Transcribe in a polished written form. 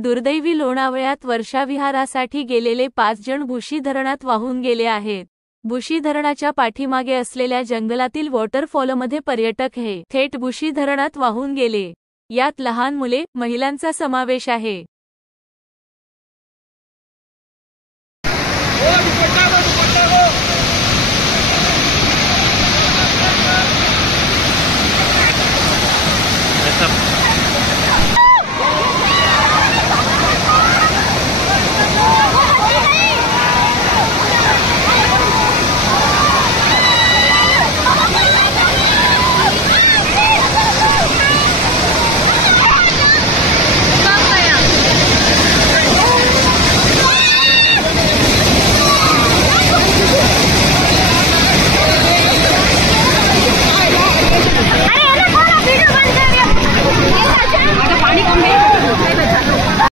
दुर्दैवी लोणावळ्यात वर्षाविहारासाठी गेलेले 5 जण भुशी धरणात वाहून गेले आहेत। भुशी धरणाच्या पाठीमागे असलेल्या जंगलातील वॉटरफॉलमध्ये पर्यटक हे थेट भुशी धरणात वाहून गेले। यात लहान मुले, महिलांचा समावेश आहे।